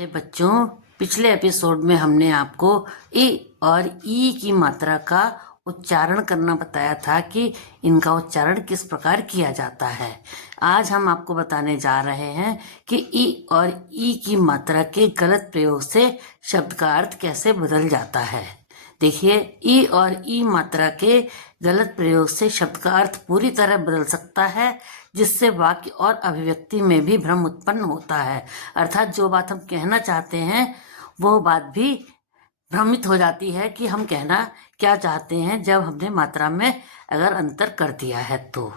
अरे बच्चों, पिछले एपिसोड में हमने आपको ए और ई की मात्रा का उच्चारण करना बताया था कि इनका उच्चारण किस प्रकार किया जाता है। आज हम आपको बताने जा रहे हैं कि ई और ई की मात्रा के गलत प्रयोग से शब्द का अर्थ कैसे बदल जाता है। देखिए, ई और ई मात्रा के गलत प्रयोग से शब्द का अर्थ पूरी तरह बदल सकता है, जिससे वाक्य और अभिव्यक्ति में भी भ्रम उत्पन्न होता है। अर्थात जो बात हम कहना चाहते हैं वो बात भी भ्रमित हो जाती है कि हम कहना क्या चाहते हैं जब हमने मात्रा में अगर अंतर कर दिया है तो।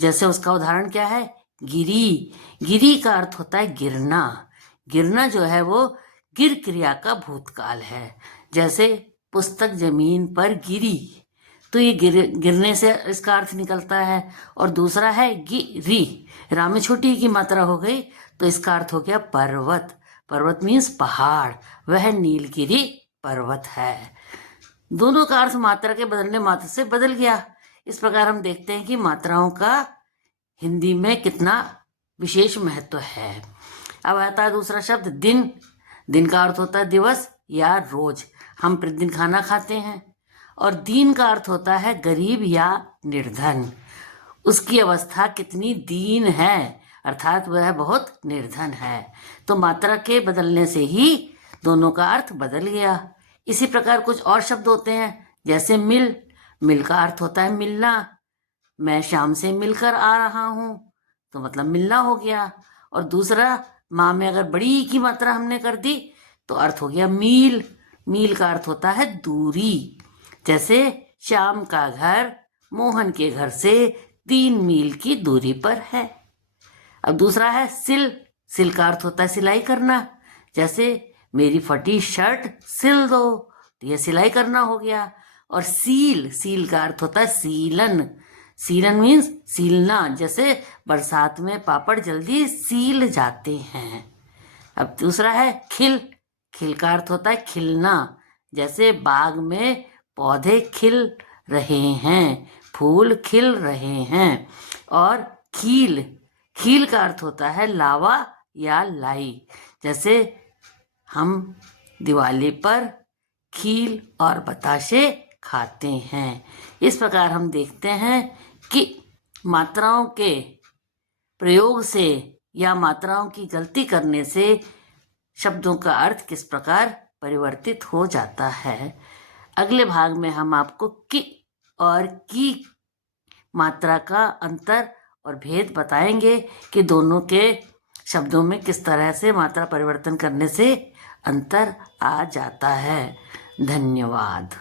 जैसे उसका उदाहरण क्या है, गिरी। गिरी का अर्थ होता है गिरना। गिरना जो है वो गिर क्रिया का भूतकाल है। जैसे पुस्तक जमीन पर गिरी, तो ये गिरने से इसका अर्थ निकलता है। और दूसरा है गिरी, रा में छोटी की मात्रा हो गई तो इसका अर्थ हो गया पर्वत। पर्वत मीन्स पहाड़, वह नीलगिरी पर्वत है। दोनों का अर्थ मात्रा के बदलने मात्र से बदल गया। इस प्रकार हम देखते हैं कि मात्राओं का हिंदी में कितना विशेष महत्व है। अब आता है दूसरा शब्द दिन। दिन का अर्थ होता है दिवस या रोज। हम प्रतिदिन खाना खाते हैं। और दीन का अर्थ होता है गरीब या निर्धन। उसकी अवस्था कितनी दीन है, अर्थात वह बहुत निर्धन है। तो मात्रा के बदलने से ही दोनों का अर्थ बदल गया। इसी प्रकार कुछ और शब्द होते हैं, जैसे मिल। मिल का अर्थ होता है मिलना। मैं शाम से मिलकर आ रहा हूँ, तो मतलब मिलना हो गया। और दूसरा, माँ में अगर बड़ी की मात्रा हमने कर दी तो अर्थ हो गया मील। मील का अर्थ होता है दूरी। जैसे श्याम का घर मोहन के घर से 3 मील की दूरी पर है। अब दूसरा है सिल। सिल का अर्थ होता है सिलाई करना। जैसे मेरी फटी शर्ट सिल दो, तो यह सिलाई करना हो गया। और सील, सील का अर्थ होता है सीलन। सीलन मीन्स सीलना। जैसे बरसात में पापड़ जल्दी सील जाते हैं। अब दूसरा है खिल। खिल का अर्थ होता है खिलना। जैसे बाग में पौधे खिल रहे हैं, फूल खिल रहे हैं। और खील, खील का अर्थ होता है लावा या लाई। जैसे हम दिवाली पर खील और बताशे खाते हैं। इस प्रकार हम देखते हैं कि मात्राओं के प्रयोग से या मात्राओं की गलती करने से शब्दों का अर्थ किस प्रकार परिवर्तित हो जाता है। अगले भाग में हम आपको कि और की मात्रा का अंतर और भेद बताएंगे कि दोनों के शब्दों में किस तरह से मात्रा परिवर्तन करने से अंतर आ जाता है। धन्यवाद।